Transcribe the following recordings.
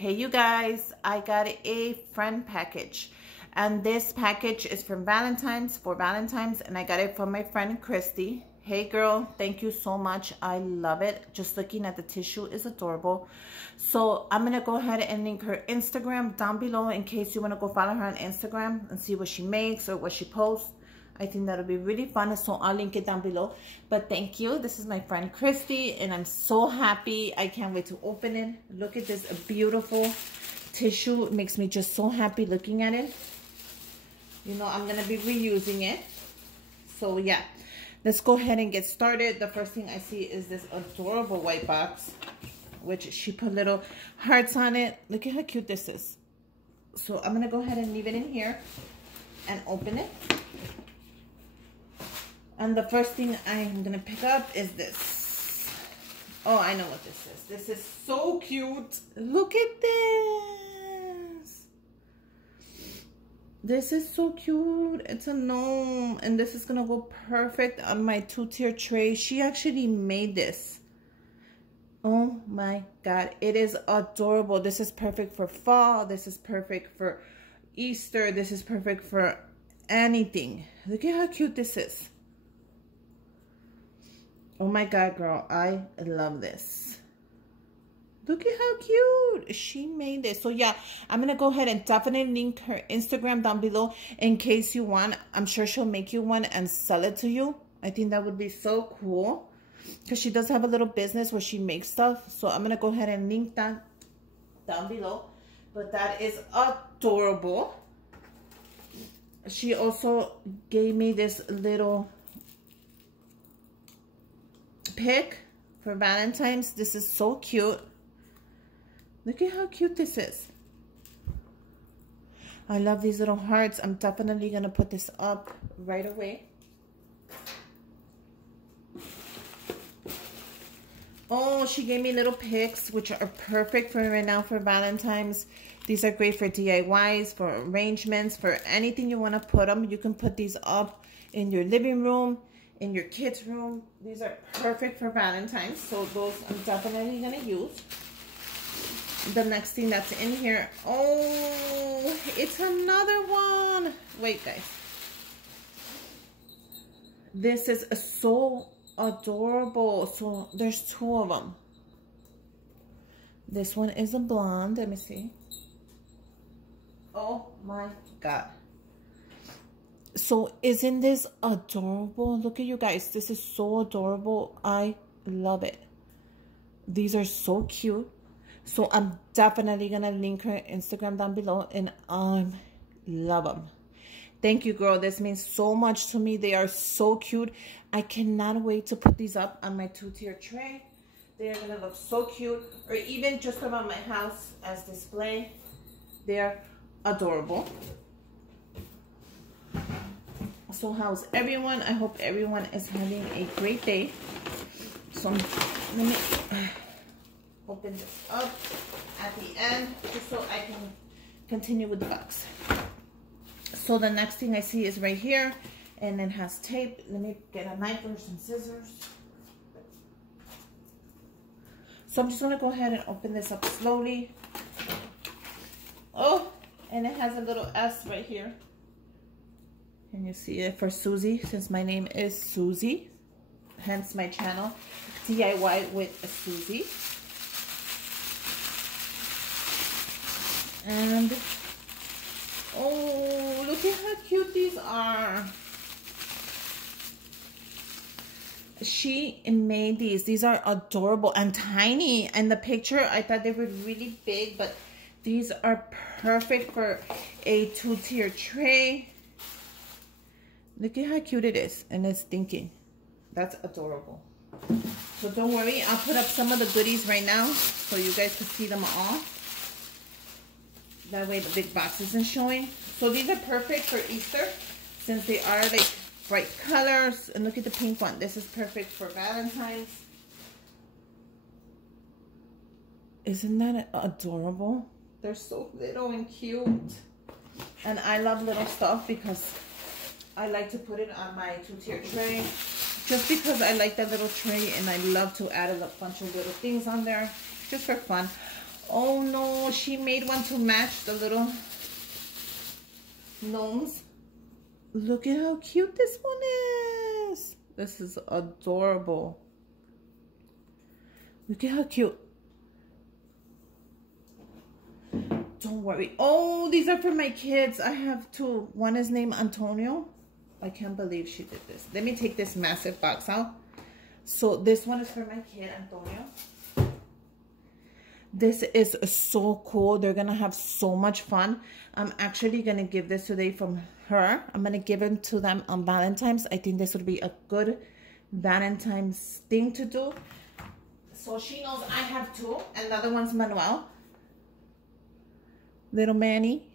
Hey you guys, I got a friend package, and this package is from Valentine's, for Valentine's, and I got it from my friend Christy. Hey girl, thank you so much. I love it. Just looking at the tissue is adorable. So I'm gonna go ahead and link her Instagram down below in case you want to go follow her on Instagram and see what she makes or what she posts. I think that'll be really fun, so I'll link it down below. But thank you. This is my friend Christy, and I'm so happy. I can't wait to open it. Look at this beautiful tissue. It makes me just so happy looking at it. You know, I'm gonna be reusing it. So yeah, let's go ahead and get started. The first thing I see is this adorable white box, which she put little hearts on it. Look at how cute this is. So I'm gonna go ahead and leave it in here and open it. And the first thing I'm going to pick up is this. Oh, I know what this is. This is so cute. Look at this. This is so cute. It's a gnome. And this is going to go perfect on my 2-tier tray. She actually made this. Oh my God. It is adorable. This is perfect for fall. This is perfect for Easter. This is perfect for anything. Look at how cute this is. Oh my God, girl, I love this. Look at how cute she made this. So yeah, I'm going to go ahead and definitely link her Instagram down below in case you want. I'm sure she'll make you one and sell it to you. I think that would be so cool because she does have a little business where she makes stuff. So I'm going to go ahead and link that down below. But that is adorable. She also gave me this little pick for Valentine's. This is so cute. Look at how cute this is. I love these little hearts. I'm definitely gonna put this up right away. Oh, she gave me little picks which are perfect for right now for Valentine's. These are great for DIYs, for arrangements, for anything you want to put them. You can put these up in your living room, in your kids' room. These are perfect for Valentine's, so those I'm definitely gonna use. The next thing that's in here, oh, it's another one. Wait, guys, this is so adorable. So there's 2 of them. This one is a blonde. Let me see. Oh my God. So isn't this adorable? Look at you guys. This is so adorable. I love it. These are so cute. So I'm definitely going to link her Instagram down below, and I love them. Thank you, girl. This means so much to me. They are so cute. I cannot wait to put these up on my 2-tier tray. They are going to look so cute, or even just around my house as display. They're adorable. So how's everyone? I hope everyone is having a great day. So let me open this up at the end just so I can continue with the box. So the next thing I see is right here, and it has tape. Let me get a knife or some scissors. So I'm just going to go ahead and open this up slowly. Oh, and it has a little S right here. Can you see it for Susie, since my name is Susie, hence my channel, DIY with Susie. And, oh, look at how cute these are. She made these. These are adorable and tiny. In the picture, I thought they were really big, but these are perfect for a 2-tier tray. Look at how cute it is, and it's thinking. That's adorable. So don't worry, I'll put up some of the goodies right now so you guys can see them all. That way the big box isn't showing. So these are perfect for Easter since they are like bright colors. And look at the pink one. This is perfect for Valentine's. Isn't that adorable? They're so little and cute. And I love little stuff because I like to put it on my 2-tier tray. Just because I like that little tray, and I love to add a bunch of little things on there just for fun. Oh no, she made one to match the little gnomes. Look at how cute this one is. This is adorable. Look at how cute. Don't worry. Oh, these are for my kids. I have two. One is named Antonio. I can't believe she did this. Let me take this massive box out. So this one is for my kid, Antonio. This is so cool. They're gonna have so much fun. I'm actually gonna give this today from her. I'm gonna give it to them on Valentine's. I think this would be a good Valentine's thing to do. So she knows I have two, and the other one's Manuel, little Manny.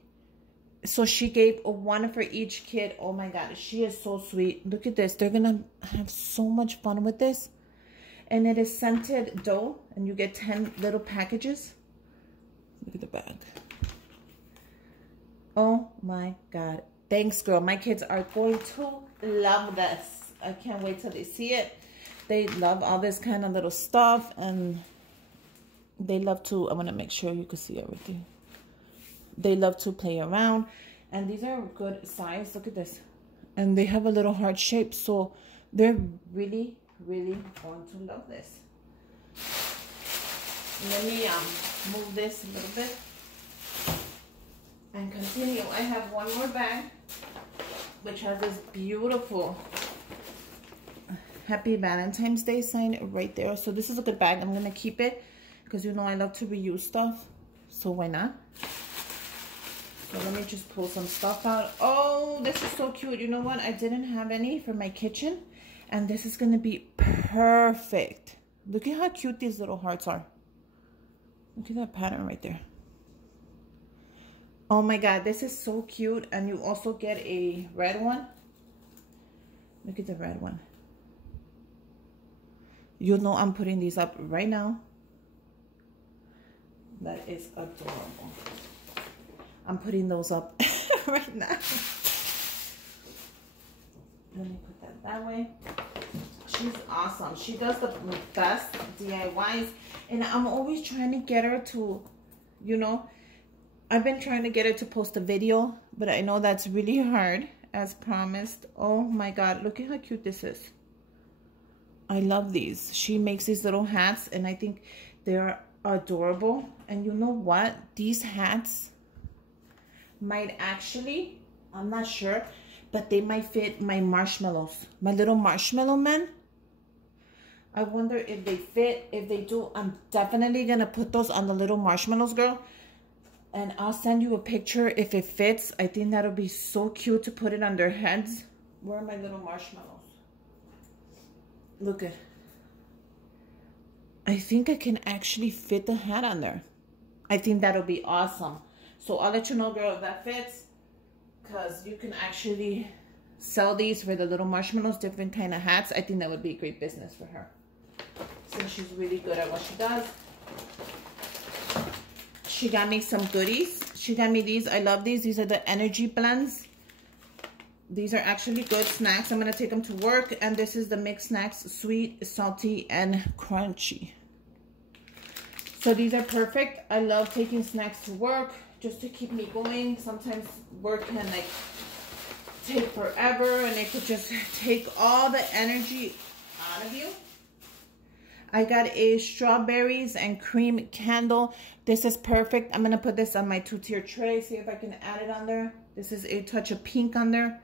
So she gave one for each kid. Oh my God, she is so sweet. Look at this. They're gonna have so much fun with this. And it is scented dough, and you get 10 little packages. Look at the bag. Oh my God. Thanks, girl. My kids are going to love this. I can't wait till they see it. They love all this kind of little stuff, and they love to, I want to make sure you can see everything. They love to play around, and these are a good size. Look at this. And they have a little heart shape, so they're really going to love this. Let me move this a little bit and continue. I have one more bag which has this beautiful Happy Valentine's Day sign right there. So this is a good bag. I'm gonna keep it because you know I love to reuse stuff, so why not? So let me just pull some stuff out. Oh, this is so cute. You know what, I didn't have any for my kitchen, and this is gonna be perfect. Look at how cute these little hearts are. Look at that pattern right there. Oh my God, this is so cute. And you also get a red one. Look at the red one. You know I'm putting these up right now. That is adorable. I'm putting those up right now. Let me put that way. She's awesome. She does the best DIYs, and I'm always trying to get her to, you know, I've been trying to get her to post a video, but I know that's really hard, as promised. Oh my God, look at how cute this is. I love these. She makes these little hats, and I think they're adorable. And you know what? These hats might actually, I'm not sure, but they might fit my marshmallows, my little marshmallow men. I wonder if they fit. If they do, I'm definitely gonna put those on the little marshmallows, girl. And I'll send you a picture if it fits. I think that'll be so cute to put it on their heads. Where are my little marshmallows? Look at, I think I can actually fit the hat on there. I think that'll be awesome. So I'll let you know, girl, if that fits, because you can actually sell these for the little marshmallows, different kind of hats. I think that would be a great business for her, since she's really good at what she does. She got me some goodies. She got me these. I love these. These are the energy blends. These are actually good snacks. I'm going to take them to work. And this is the mixed snacks, sweet, salty, and crunchy. So these are perfect. I love taking snacks to work just to keep me going. Sometimes work can like take forever, and it could just take all the energy out of you. I got a strawberries and cream candle. This is perfect. I'm going to put this on my 2-tier tray. See if I can add it on there. This is a touch of pink on there.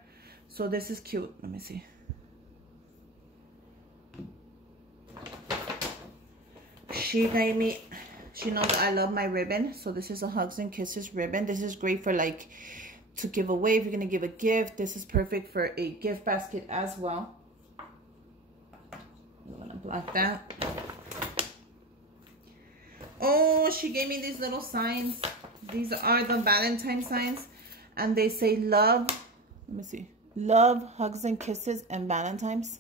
So this is cute. Let me see. She gave me, she knows I love my ribbon. So this is a Hugs and Kisses ribbon. This is great for like to give away. If you're going to give a gift, this is perfect for a gift basket as well. I'm going to block that. Oh, she gave me these little signs. These are the Valentine signs, and they say love. Let me see. Love, hugs and kisses, and Valentines.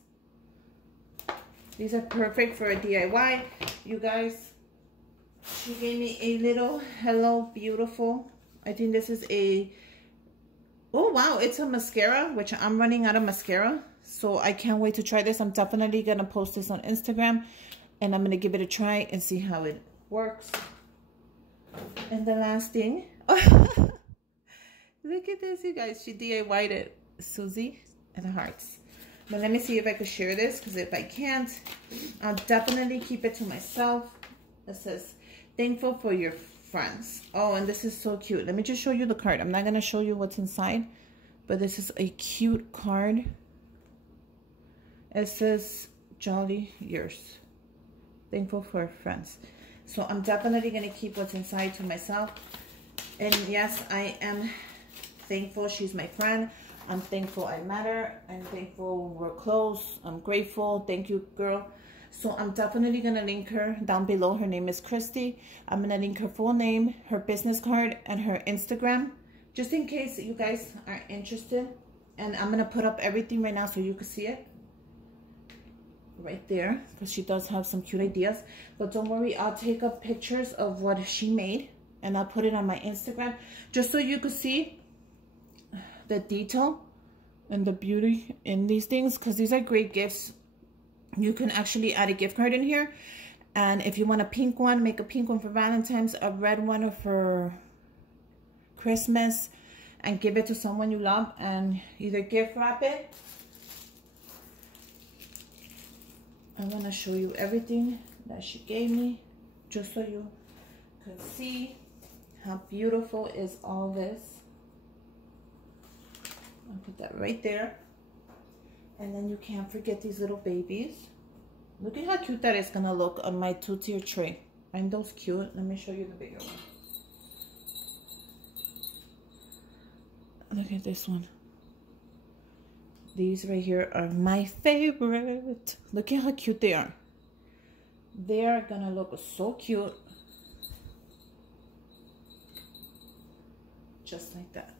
These are perfect for a DIY, you guys. She gave me a little Hello Beautiful. I think this is a, oh wow, it's a mascara, which I'm running out of mascara. So I can't wait to try this. I'm definitely going to post this on Instagram, and I'm going to give it a try and see how it works. And the last thing, look at this, you guys. She DIY'd it. Susie and hearts. But let me see if I can share this, because if I can't, I'll definitely keep it to myself. It says, thankful for your friends. Oh, and this is so cute. Let me just show you the card. I'm not going to show you what's inside, but this is a cute card. It says, jolly years. Thankful for friends. So I'm definitely going to keep what's inside to myself. And yes, I am thankful she's my friend. I'm thankful I met her. I'm thankful we're close. I'm grateful. Thank you, girl. So I'm definitely going to link her down below. Her name is Christy. I'm going to link her full name, her business card, and her Instagram, just in case you guys are interested. And I'm going to put up everything right now so you can see it right there, because she does have some cute ideas. But don't worry, I'll take up pictures of what she made and I'll put it on my Instagram, just so you can see the detail and the beauty in these things, because these are great gifts. You can actually add a gift card in here, and if you want a pink one, make a pink one for Valentine's, a red one for Christmas, and give it to someone you love, and either gift wrap it. I want to show you everything that she gave me, just so you can see how beautiful is all this. I'll put that right there. And then you can't forget these little babies. Look at how cute that is going to look on my 2-tier tray. Aren't those cute? Let me show you the bigger one. Look at this one. These right here are my favorite. Look at how cute they are. They are going to look so cute. Just like that.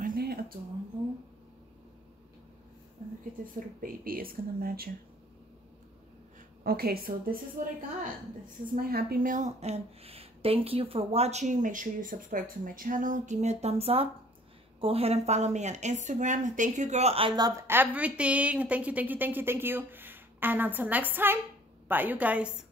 Aren't they adorable? And look at this little baby. It's gonna match it. Okay, so this is what I got. This is my Happy Meal, and thank you for watching. Make sure you subscribe to my channel. Give me a thumbs up. Go ahead and follow me on Instagram. Thank you, girl. I love everything. Thank you, thank you, thank you, thank you. And until next time, bye, you guys.